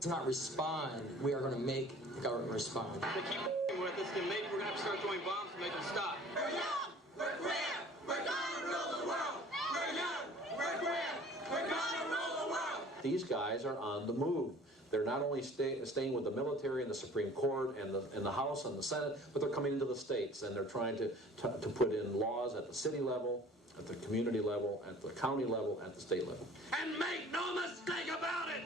to not respond, we are going to make the government respond. If they keep with us, then maybe we're going to have to start throwing bombs to make them stop. We're young, we're queer, we're gonna rule the world. We're young, we're queer, we're gonna rule the world. These guys are on the move. They're not only staying with the military and the Supreme Court and the House and the Senate, but they're coming into the states, and they're trying to put in laws at the city level, at the community level, at the county level, at the state level. And make no mistake about it,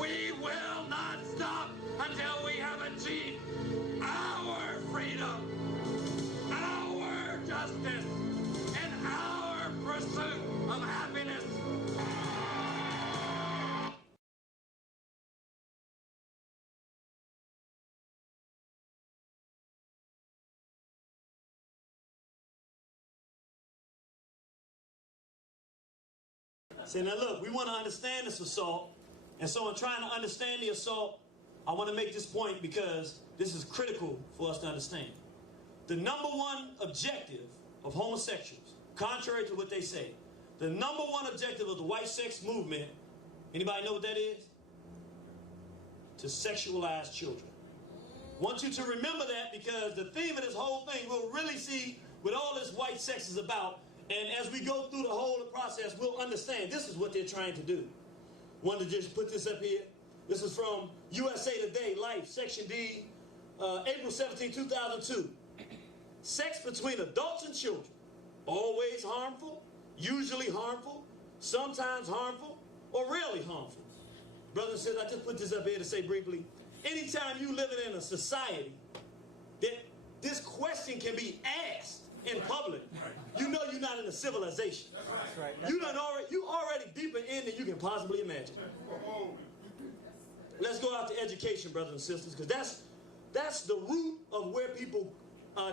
we will not stop until we have achieved our freedom, our justice, and our pursuit of happiness. Say, now look, we want to understand this assault, and so in trying to understand the assault, I want to make this point because this is critical for us to understand. The number one objective of homosexuals, contrary to what they say, the number one objective of the white sex movement, anybody know what that is? To sexualize children. Want you to remember that, because the theme of this whole thing, we'll really see what all this white sex is about. And as we go through the whole process, we'll understand this is what they're trying to do. Wanted to just put this up here. This is from USA Today, Life, Section D, April 17, 2002. Sex between adults and children, always harmful, usually harmful, sometimes harmful, or rarely harmful. Brothers and sisters, I just put this up here to say briefly, anytime you living in a society that this question can be asked in public, you know you're not in a civilization. That's right. You already deeper in than you can possibly imagine. Let's go out to education, brothers and sisters, because that's the root of where people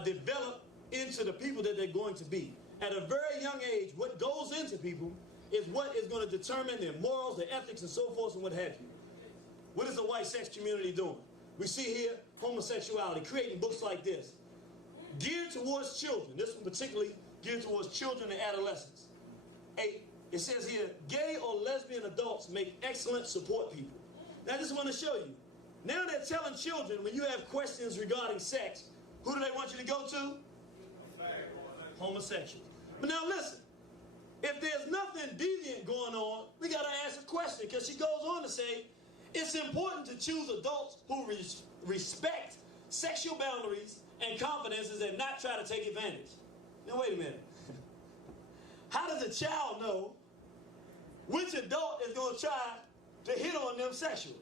develop into the people that they're going to be. At a very young age, what goes into people is what is going to determine their morals, their ethics, and so forth, and what have you. What is the white sex community doing? We see here homosexuality, creating books like this, geared towards children. This one particularly geared towards children and adolescents. It says here, gay or lesbian adults make excellent support people. Now I just want to show you. Now they're telling children, when you have questions regarding sex, who do they want you to go to? Homosexuals. But now listen, if there's nothing deviant going on, we got to ask a question, because she goes on to say, it's important to choose adults who respect sexual boundaries and confidences and not try to take advantage. Now wait a minute. How does a child know which adult is going to try to hit on them sexually?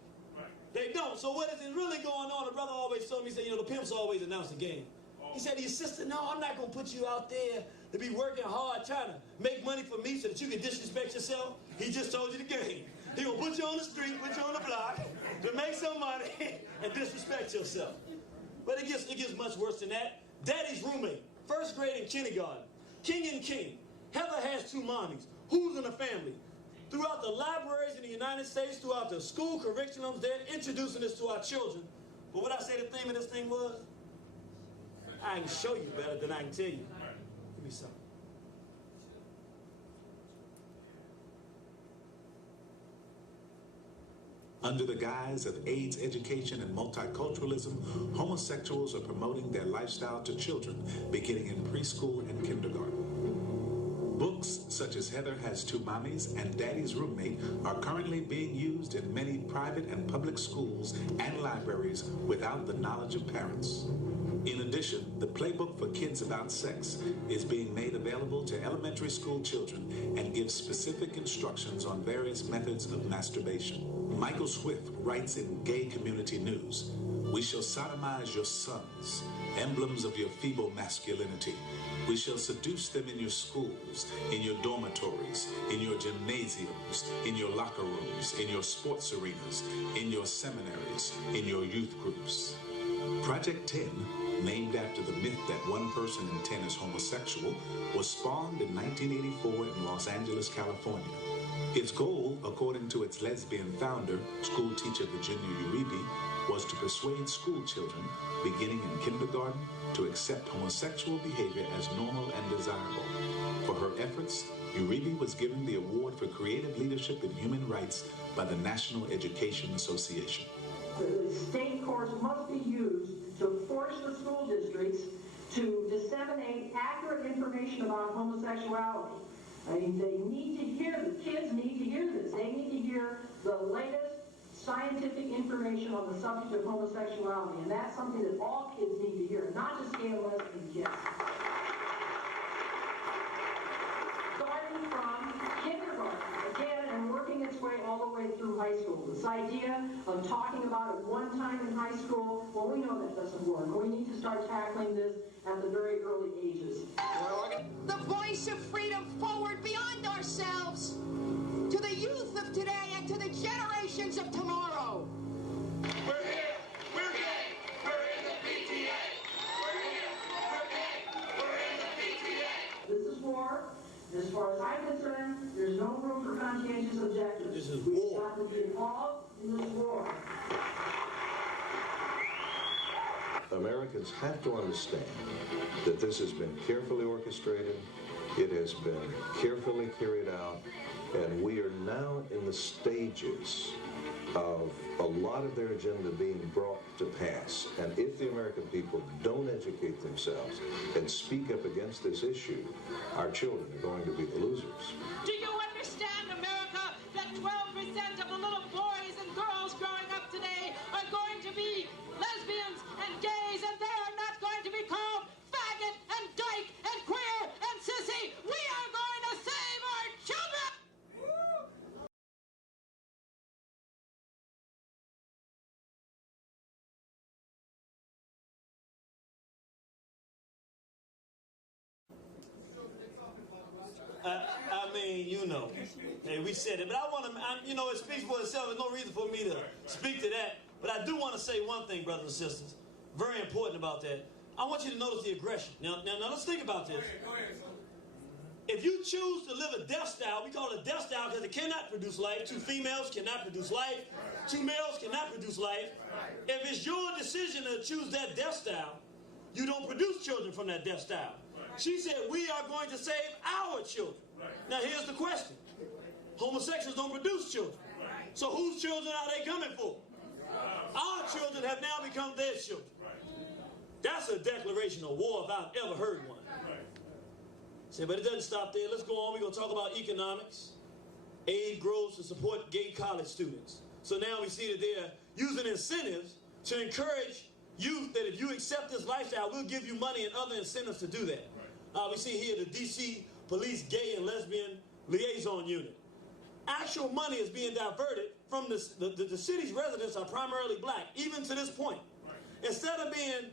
They don't. So what is really going on? The brother always told me, he said, the pimps always announce the game. He said to his sister, no, I'm not going to put you out there to be working hard trying to make money for me so that you can disrespect yourself. He just told you the game. He going to put you on the street, put you on the block to make some money and disrespect yourself. But it gets much worse than that. Daddy's roommate, first grade and kindergarten, king and king. Heather has two mommies. Who's in the family? Throughout the libraries in the United States, throughout the school curriculums, they're introducing this to our children. But what I say the theme of this thing was, I can show you better than I can tell you. Give me something. Under the guise of AIDS education and multiculturalism, homosexuals are promoting their lifestyle to children beginning in preschool and kindergarten. Books such as Heather Has Two Mommies and Daddy's Roommate are currently being used in many private and public schools and libraries without the knowledge of parents. In addition, the playbook for kids about sex is being made available to elementary school children and gives specific instructions on various methods of masturbation. Michael Swift writes in Gay Community News, "We shall sodomize your sons, emblems of your feeble masculinity. We shall seduce them in your schools, in your dormitories, in your gymnasiums, in your locker rooms, in your sports arenas, in your seminaries, in your youth groups." Project 10, named after the myth that 1 person in 10 is homosexual, was spawned in 1984 in Los Angeles, California. Its goal, according to its lesbian founder, school teacher Virginia Uribe, was to persuade school children, beginning in kindergarten, to accept homosexual behavior as normal and desirable. For her efforts, Uribe was given the Award for Creative Leadership in Human Rights by the National Education Association. The state courts must be used to force the school districts to disseminate accurate information about homosexuality. I mean, they need to hear, the kids need to hear this. They need to hear the latest scientific information on the subject of homosexuality, and that's something that all kids need to hear, not just gay and lesbian kids. Starting from kindergarten, again, and working its way all the way through high school. This idea of talking about it one time in high school, well, we know that doesn't work. We need to start tackling this at the very early ages. The voice of freedom forward beyond ourselves to the youth of today and to the generations of tomorrow. We're here. We're gay. We're in the PTA. We're here. We're gay. We're in the PTA. This is war. As far as I'm concerned, there's no room for conscientious objectors. This is We've war. got to be involved in this war. Americans have to understand that this has been carefully orchestrated, it has been carefully carried out, and we are now in the stages of a lot of their agenda being brought to pass. And if the American people don't educate themselves and speak up against this issue, our children are going to be the losers. Do you understand, America, that 12% of the little boys and girls growing up today are going to be lesbians and gays, and they are not going to be called faggot and dyke and queer and sissy? We are going to save our children! I mean, you know, hey, we said it, but I want to, you know, it speaks for itself. There's no reason for me to speak to that. But I do want to say one thing, brothers and sisters, very important about that. I want you to notice the aggression. Now let's think about this. If you choose to live a death style, we call it a death style because it cannot produce life. 2 females cannot produce life. 2 males cannot produce life. If it's your decision to choose that death style, you don't produce children from that death style. She said, we are going to save our children. Now, here's the question. Homosexuals don't produce children. So whose children are they coming for? Our children have now become their children. That's a declaration of war if I've ever heard one. Say, but it doesn't stop there. Let's go on. We're going to talk about economics. Aid grows to support gay college students. So now we see that they're using incentives to encourage youth that if you accept this lifestyle, we'll give you money and other incentives to do that. We see here the D.C. Police Gay and Lesbian Liaison Unit. Actual money is being diverted from the city's residents are primarily black, even to this point. Instead of being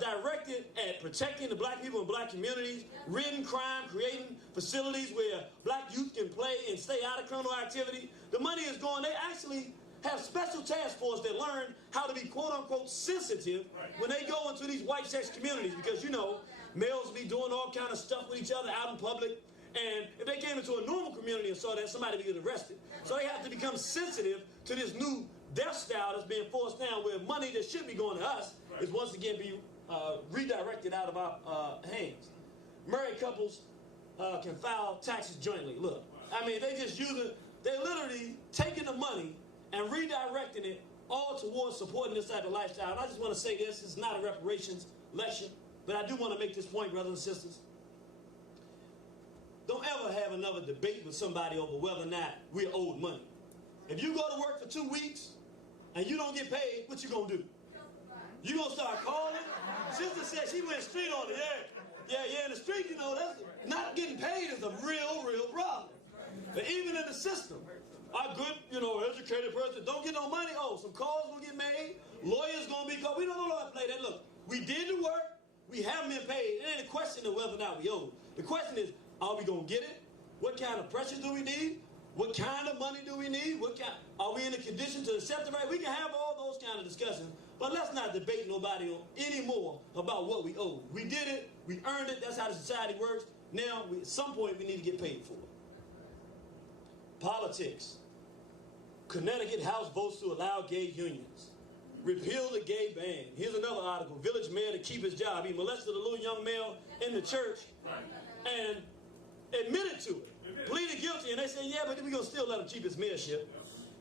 directed at protecting the black people and black communities, ridding crime, creating facilities where black youth can play and stay out of criminal activity, the money is going, they actually have special task force that learn how to be quote-unquote sensitive when they go into these white sex communities, because, you know, males be doing all kind of stuff with each other out in public, and if they came into a normal community and saw that, somebody would get arrested. So they have to become sensitive to this new death style that's being forced down, where money that should be going to us is once again be redirected out of our hands. Married couples can file taxes jointly. Look, I mean, they just they're literally taking the money and redirecting it all towards supporting this type of lifestyle. And I just want to say this is not a reparations lecture, but I do want to make this point, brothers and sisters. Don't ever have another debate with somebody over whether or not we're owed money. If you go to work for 2 weeks and you don't get paid, what you gonna do? You gonna start calling? Sister said she went straight on it. Yeah, in the street, you know, that's not getting paid is a real problem. But even in the system, our good, you know, educated person don't get no money. Oh, some calls will get made. Lawyers gonna be called. We don't know how to play that. Look, we did the work. We haven't been paid. It ain't a question of whether or not we owe. The question is, are we gonna get it? What kind of pressure do we need? What kind of money do we need? Are we in a condition to accept it right? We can have all those kind of discussions. But let's not debate nobody anymore about what we owe. We did it. We earned it. That's how the society works. Now, at some point, we need to get paid for it. Politics. Connecticut House votes to allow gay unions. Repeal the gay ban. Here's another article. Village mayor to keep his job. He molested a little young male in the church and admitted to it. Pleaded guilty. And they said, yeah, but we're going to still let him keep his mayorship.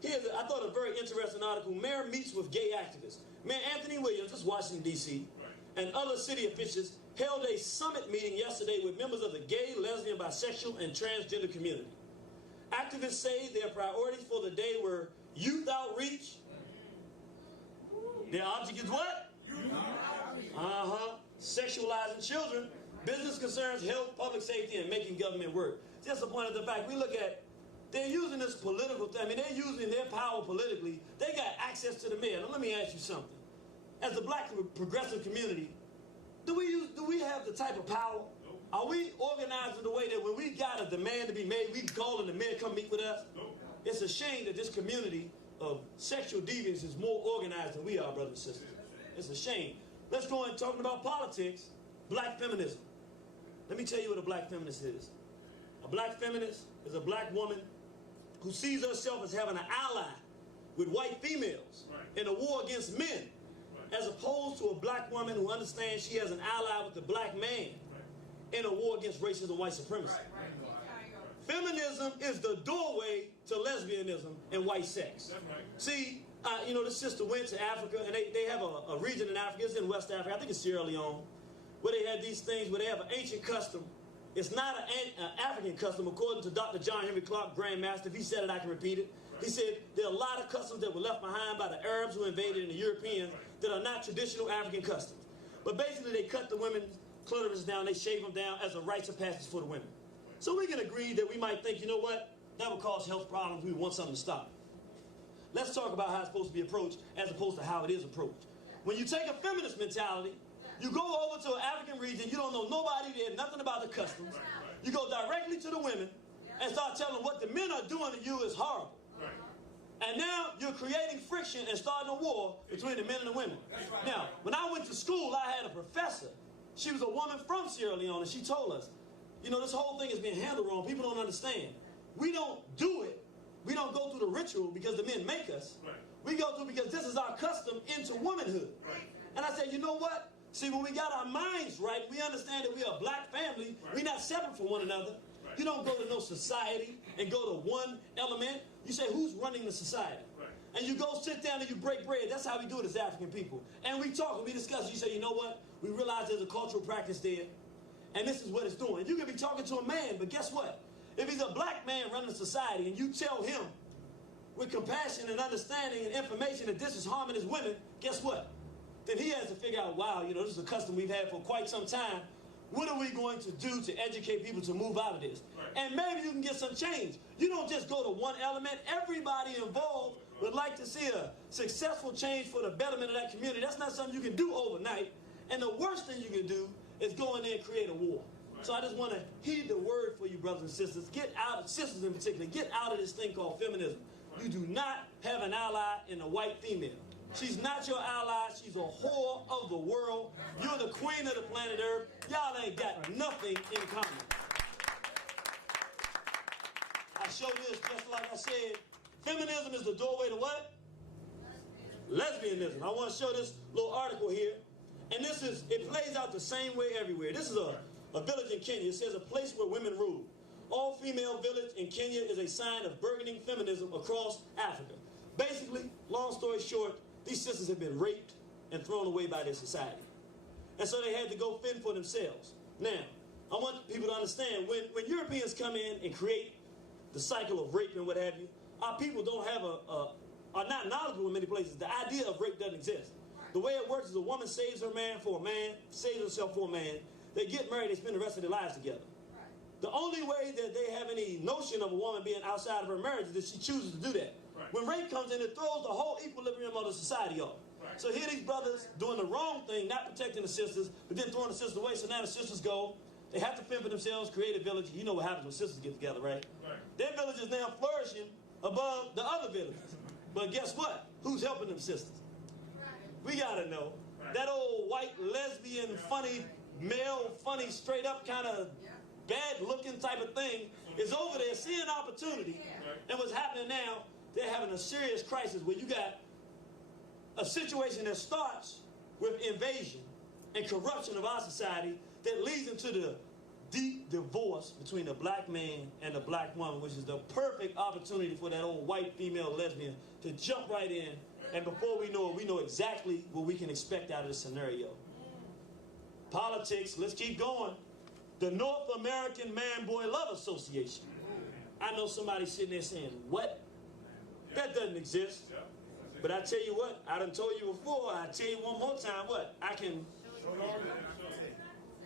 I thought a very interesting article. Mayor meets with gay activists. Mayor Anthony Williams, this is Washington, D.C., and other city officials held a summit meeting yesterday with members of the gay, lesbian, bisexual, and transgender community. Activists say their priorities for the day were youth outreach. Their object is what? Sexualizing children, business concerns, health, public safety, and making government work. Just a point of the fact, we look at, they're using this political thing. I mean, they're using their power politically. They got access to the mayor. Now, let me ask you something. As the black progressive community, do we have the type of power? Are we organized in the way that when we got a demand to be made, we call in the mayor come meet with us? It's a shame that this community of sexual deviance is more organized than we are, brothers and sisters. It's a shame. Let's go on talking about politics. Black feminism. Let me tell you what a black feminist is. A black feminist is a black woman who sees herself as having an ally with white females in a war against men, as opposed to a black woman who understands she has an ally with the black man in a war against racism and white supremacy. Feminism is the doorway to lesbianism and white sex. See, this sister went to Africa, and they have a region in Africa, it's in West Africa, I think it's Sierra Leone, where they had these things where they have an ancient custom. It's not an African custom, according to Dr. John Henry Clark, Grand Master. If he said it, I can repeat it. He said there are a lot of customs that were left behind by the Arabs who invaded and the Europeans that are not traditional African customs. But basically, they cut the women's clitoris down, they shave them down as a rites of passage for the women. So we can agree that we might think, you know what, that would cause health problems, we want something to stop. Let's talk about how it's supposed to be approached as opposed to how it is approached. When you take a feminist mentality, you go over to an African region, you don't know nobody there, nothing about the customs. You go directly to the women and start telling them what the men are doing to you is horrible. And now you're creating friction and starting a war between the men and the women. Now, when I went to school, I had a professor. She was a woman from Sierra Leone, and she told us, this whole thing is being handled wrong. People don't understand. We don't do it. We don't go through the ritual because the men make us. We go through because this is our custom into womanhood. And I said, you know what? See, when we got our minds right, we understand that we are a black family. We're not separate from one another. You don't go to no society and go to one element. You say, who's running the society? And you go sit down and you break bread. That's how we do it as African people. And we talk and we discuss. You say, you know what? We realize there's a cultural practice there. And this is what it's doing. You can be talking to a man, but guess what? If he's a black man running a society and you tell him with compassion and understanding and information that this is harming his women, guess what? Then he has to figure out, wow, this is a custom we've had for quite some time. What are we going to do to educate people to move out of this? And maybe you can get some change. You don't just go to one element. Everybody involved would like to see a successful change for the betterment of that community. That's not something you can do overnight. And the worst thing you can do is go in there and create a war. So I just want to heed the word for you, brothers and sisters. Get out, sisters in particular, get out of this thing called feminism. You do not have an ally in a white female. She's not your ally. She's a whore of the world. You're the queen of the planet Earth. Y'all ain't got nothing in common. I show this just like I said. Feminism is the doorway to what? Lesbianism. I want to show this little article here. And it plays out the same way everywhere. This is a village in Kenya. It says a place where women rule. All-female village in Kenya is a sign of burgeoning feminism across Africa. Basically, long story short, these sisters have been raped and thrown away by their society. And so they had to go fend for themselves. Now, I want people to understand, when Europeans come in and create the cycle of rape and what have you, our people don't have are not knowledgeable in many places. The idea of rape doesn't exist. The way it works is a woman saves her man for a man, saves herself for a man. They get married, they spend the rest of their lives together. The only way that they have any notion of a woman being outside of her marriage is that she chooses to do that. When rape comes in, it throws the whole equilibrium of the society off. So here these brothers doing the wrong thing, not protecting the sisters, but then throwing the sisters away. So now the sisters go, they have to fend for themselves, create a village. You know what happens when sisters get together, right? Their village is now flourishing above the other villages. But guess what? Who's helping them sisters? we gotta know. That old white lesbian, funny, male, funny, straight up kind of bad looking type of thing is over there seeing opportunity. And what's happening now, they're having a serious crisis where you got a situation that starts with invasion and corruption of our society that leads into the deep divorce between the black man and the black woman, which is the perfect opportunity for that old white female lesbian to jump right in. And before we know it, we know exactly what we can expect out of the scenario. Politics, let's keep going. The North American Man-Boy Love Association. I know somebody sitting there saying, what? That doesn't exist. But I tell you what, I done told you before, I tell you one more time, what? I can...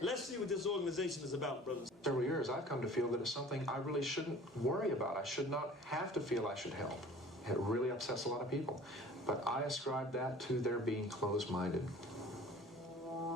Let's see what this organization is about, brothers. Several years, I've come to feel that it's something I really shouldn't worry about. I should not have to feel I should help. It really upsets a lot of people. But I ascribe that to their being closed-minded.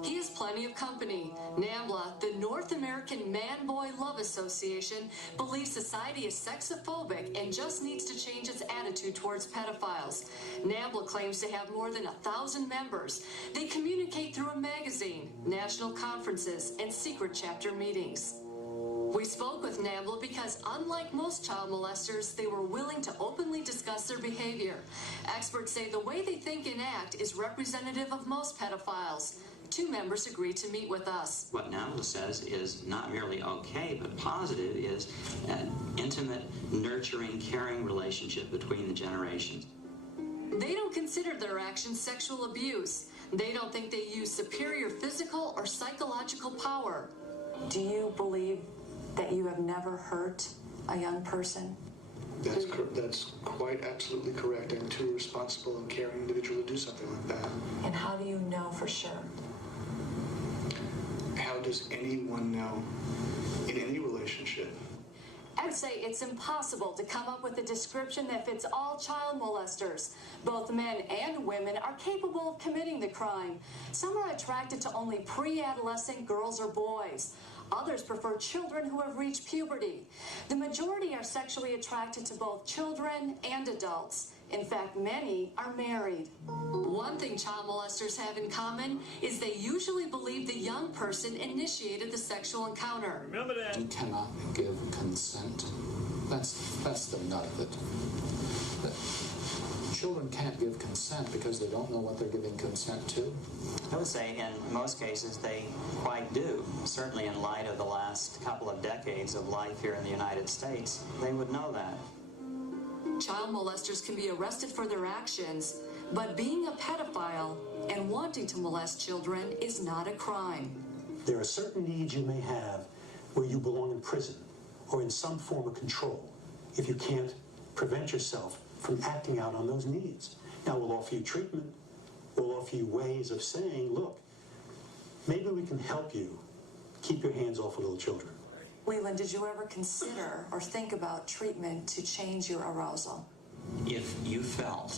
He has plenty of company. NAMBLA, the North American Man-Boy Love Association, believes society is sexophobic and just needs to change its attitude towards pedophiles. NAMBLA claims to have more than 1,000 members. They communicate through a magazine, national conferences, and secret chapter meetings. We spoke with NAMBLA because, unlike most child molesters, they were willing to openly discuss their behavior. Experts say the way they think and act is representative of most pedophiles. 2 members agreed to meet with us. What NAMBLA says is not merely okay, but positive is an intimate, nurturing, caring relationship between the generations. They don't consider their actions sexual abuse. They don't think they use superior physical or psychological power. Do you believe that you have never hurt a young person? That's quite absolutely correct. I'm too responsible and caring individual to do something like that. And how do you know for sure? How does anyone know in any relationship? I'd say it's impossible to come up with a description that fits all child molesters. Both men and women are capable of committing the crime. Some are attracted to only pre-adolescent girls or boys. Others prefer children who have reached puberty. The majority are sexually attracted to both children and adults. In fact, many are married. One thing child molesters have in common is they usually believe the young person initiated the sexual encounter. Remember that. You cannot give consent. That's the nut of it. Children can't give consent because they don't know what they're giving consent to. I would say in most cases they quite do. Certainly in light of the last couple of decades of life here in the United States, they would know that. Child molesters can be arrested for their actions, but being a pedophile and wanting to molest children is not a crime. There are certain needs you may have where you belong in prison or in some form of control if you can't prevent yourself from acting out on those needs. Now, we'll offer you treatment. We'll offer you ways of saying, look, maybe we can help you keep your hands off of little children. Leland, did you ever consider or think about treatment to change your arousal? If you felt,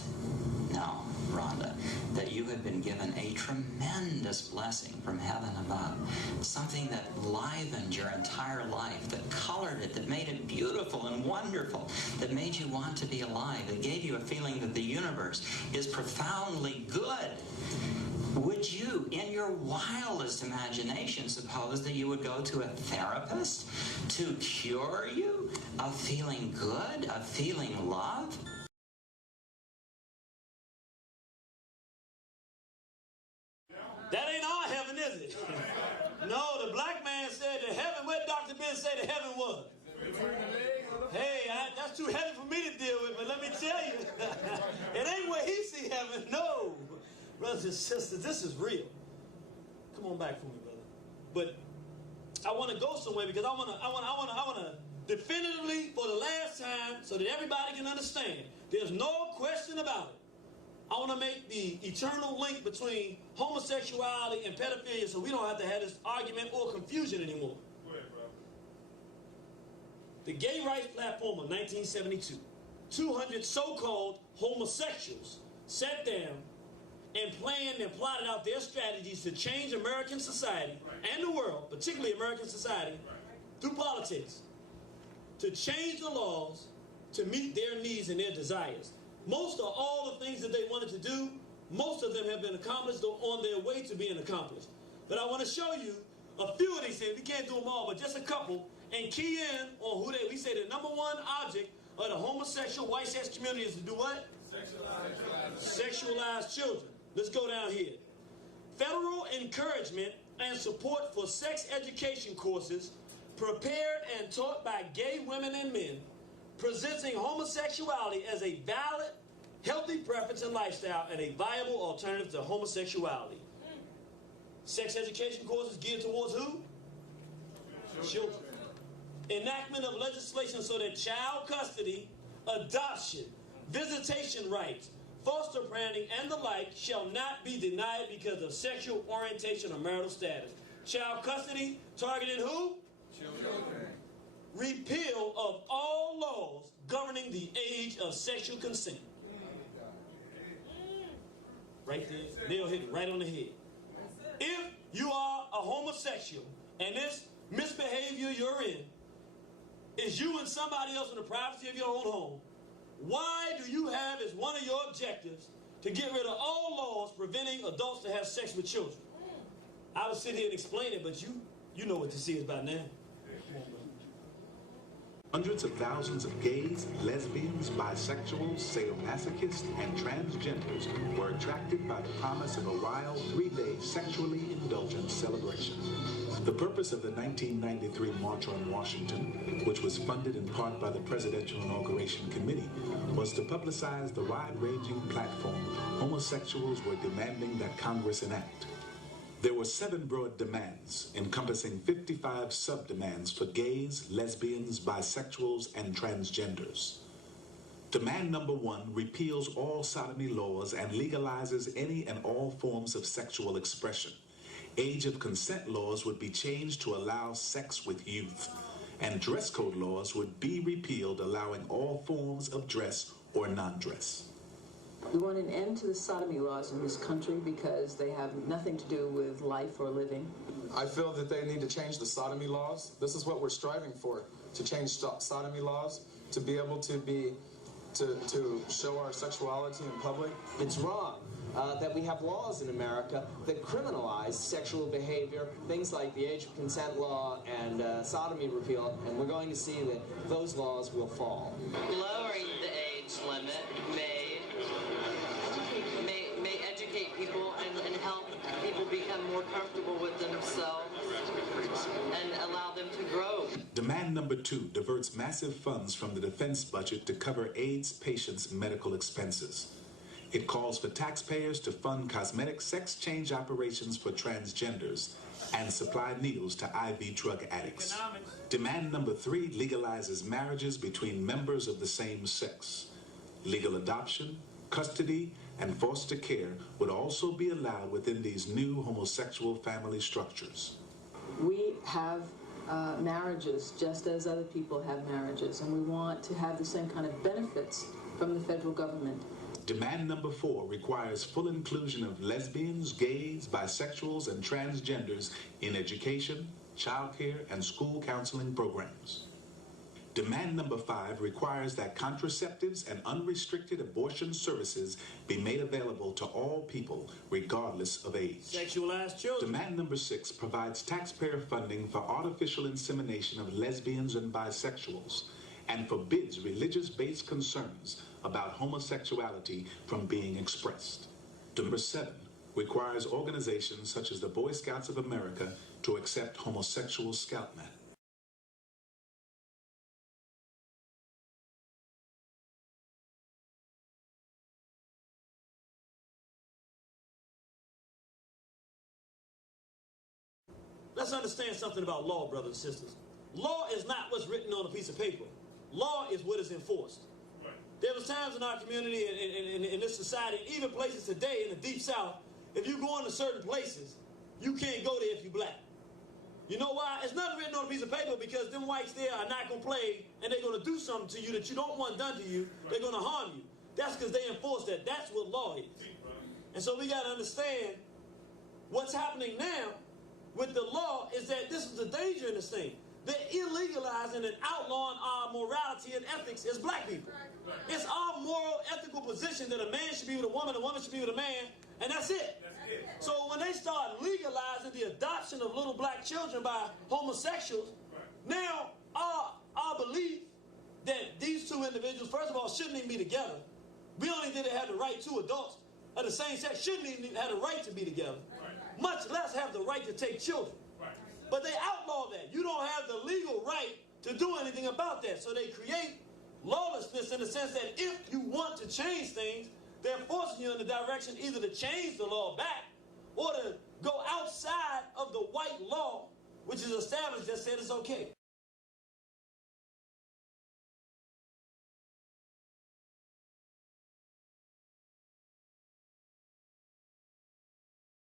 now, Rhonda, that you had been given a tremendous blessing from heaven above, something that livened your entire life, that colored it, that made it beautiful and wonderful, that made you want to be alive, that gave you a feeling that the universe is profoundly good, would you, in your wildest imagination, suppose that you would go to a therapist to cure you of feeling good, of feeling love? That ain't our heaven, is it? No, the black man said that heaven, where Dr. Ben said that heaven was. Hey, that's too heavy for me to deal with, but let me tell you, it ain't where he see heaven, no. Brothers and sisters, this is real. Come on back for me, brother. But I want to go somewhere because I want to definitively, for the last time, so that everybody can understand, there's no question about it. I want to make the eternal link between homosexuality and pedophilia so we don't have to have this argument or confusion anymore. Go ahead, bro. The Gay Rights Platform of 1972, 200 so-called homosexuals sat down and planned and plotted out their strategies to change American society and the world, particularly American society, through politics, to change the laws to meet their needs and their desires. Most of all the things that they wanted to do Most of them have been accomplished or on their way to being accomplished. But I want to show you a few of these things. We can't do them all, but just a couple, and key in on who we say the number one object of the homosexual white sex community is to do what? Sexualize children. Let's go down here. Federal encouragement and support for sex education courses prepared and taught by gay women and men, presenting homosexuality as a valid, healthy preference and lifestyle and a viable alternative to homosexuality. Sex education courses geared towards who? Children. Enactment of legislation so that child custody, adoption, visitation rights, foster parenting, and the like shall not be denied because of sexual orientation or marital status. Child custody targeting who? Children. Repeal of all laws governing the age of sexual consent. Right there. They'll hit it right on the head. If you are a homosexual and this misbehavior you're in is you and somebody else in the privacy of your own home, why do you have as one of your objectives to get rid of all laws preventing adults to have sex with children? I would sit here and explain it, but you know what this is by now. Hundreds of thousands of gays, lesbians, bisexuals, sadomasochists, and transgenders were attracted by the promise of a wild 3-day sexually indulgent celebration. The purpose of the 1993 March on Washington, which was funded in part by the Presidential Inauguration Committee, was to publicize the wide-ranging platform homosexuals were demanding that Congress enact. There were 7 broad demands, encompassing 55 sub-demands for gays, lesbians, bisexuals, and transgenders. Demand number 1 repeals all sodomy laws and legalizes any and all forms of sexual expression. Age of consent laws would be changed to allow sex with youth, and dress code laws would be repealed, allowing all forms of dress or non-dress. We want an end to the sodomy laws in this country because they have nothing to do with life or living. I feel that they need to change the sodomy laws. This is what we're striving for, to change sodomy laws, to be able to show our sexuality in public. It's wrong that we have laws in America that criminalize sexual behavior, things like the age of consent law and sodomy repeal, and we're going to see that those laws will fall. Lowering the age limit may educate people and help people become more comfortable with themselves and allow them to grow. Demand number 2 diverts massive funds from the defense budget to cover AIDS patients' medical expenses. It calls for taxpayers to fund cosmetic sex change operations for transgenders and supply needles to IV drug addicts. Demand number 3 legalizes marriages between members of the same sex. Legal adoption, custody, and foster care would also be allowed within these new homosexual family structures. We have marriages just as other people have marriages, and we want to have the same kind of benefits from the federal government. Demand number 4 requires full inclusion of lesbians, gays, bisexuals, and transgenders in education, childcare, and school counseling programs. Demand number 5 requires that contraceptives and unrestricted abortion services be made available to all people, regardless of age. Sexualized children. Demand number 6 provides taxpayer funding for artificial insemination of lesbians and bisexuals, and forbids religious-based concerns about homosexuality from being expressed. Number 7 requires organizations such as the Boy Scouts of America to accept homosexual scoutmen. Let's understand something about law, brothers and sisters. Law is not what's written on a piece of paper. Law is what is enforced. Right. There was times in our community and in this society, even places today in the Deep South, if you go into certain places, you can't go there if you're black. You know why? It's nothing written on a piece of paper because them whites there are not going to play and they're going to do something to you that you don't want done to you. They're going to harm you. That's because they enforce that. That's what law is. And so we got to understand what's happening now with the law is that this is the danger in this thing. they're illegalizing and outlawing our morality and ethics as black people. It's our moral, ethical position that a man should be with a woman should be with a man, and that's it. So when they start legalizing the adoption of little black children by homosexuals, now our belief that these two individuals, first of all, shouldn't even be together. We only didn't have the right, two adults of the same sex shouldn't even have the right to be together, much less have the right to take children. But they outlaw that. You don't have the legal right to do anything about that. So they create lawlessness in the sense that if you want to change things, they're forcing you in the direction either to change the law back or to go outside of the white law, which is established that said it's okay.